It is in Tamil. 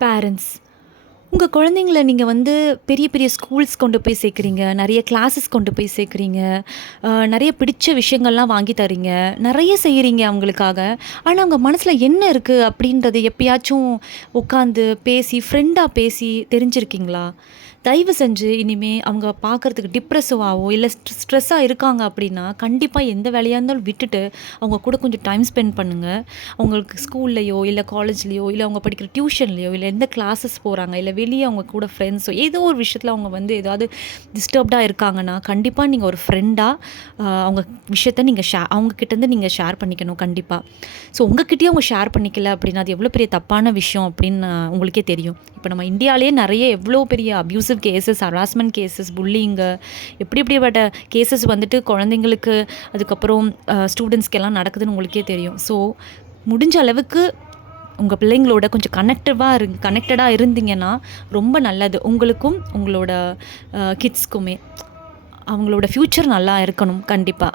பேரண்ட்ஸ். உங்க குழந்தைங்கள நீங்க வந்து பெரிய பெரிய ஸ்கூல்ஸ் கொண்டு போய் சேர்க்குறீங்க. நெறைய கிளாஸஸ் கொண்டு போய் சேர்க்குறீங்க. நெறைய பிடிச்ச விஷயங்கள்லாம் வாங்கி தர்றீங்க. நெறைய செய்றீங்க அவங்களுக்காக. ஆனா, அவங்க மனசுல என்ன இருக்கு அப்படின்றது எப்பயாச்சும் உட்காந்து பேசி, ஃப்ரெண்டா பேசி தெரிஞ்சிருக்கீங்களா? தயவு செஞ்சு இனிமே அவங்க பார்க்கறதுக்கு டிப்ரசிவாவோ, இல்ல ஸ்ட்ரெஸ்ஸா இருக்காங்க அப்படின்னா, கண்டிப்பா எந்த வேலையா இருந்தாலும் விட்டுட்டு, அவங்க கூட கொஞ்சம் டைம் ஸ்பெண்ட் பண்ணுங்க. அவங்களுக்கு ஸ்கூல்லயோ, இல்ல காலேஜ்லயோ, இல்ல அவங்க படிக்கிற டியூஷன்லயோ, இல்ல எந்த கிளாஸஸ் போறாங்க, இல்ல வெளிய அவங்க கூட ஃப்ரெண்ட்ஸோ, ஏதோ ஒரு விஷயத்துல அவங்க வந்து ஏதாவது டிஸ்டர்ப்டா இருக்காங்கன்னா, கண்டிப்பா நீங்க ஒரு ஃப்ரெண்டா அவங்க விஷயத்த நீங்க அவங்க கிட்டேருந்து நீங்க ஷேர் பண்ணிக்கணும் கண்டிப்பா. ஸோ உங்ககிட்டயும் அவங்க ஷேர் பண்ணிக்கல அப்படின்னா, அது எவ்வளோ பெரிய தப்பான விஷயம் அப்படின்னு உங்களுக்கே தெரியும். இப்ப நம்ம இந்தியாலயே நெறைய எவ்வளோ பெரிய அப்யூசிவ் கேஸஸ், ஹராஸ்மென்ட் கேஸஸ், புல்லிங்கு எப்படி எப்படிப்பட்ட கேஸஸ் வந்துட்டு குழந்தைங்களுக்கு, அதுக்கப்புறம் ஸ்டூடெண்ட்ஸ்க்கெல்லாம் நடக்குதுன்னு உங்களுக்கே தெரியும். ஸோ முடிஞ்ச அளவுக்கு உங்க பிள்ளைங்களோட கொஞ்சம் கனெக்டடா இருந்தீங்கன்னா, ரொம்ப நல்லது. உங்களுக்கும், உங்களோட கிட்ஸ்க்குமே. அவங்களோட ஃப்யூச்சர் நல்லா இருக்கணும் கண்டிப்பா.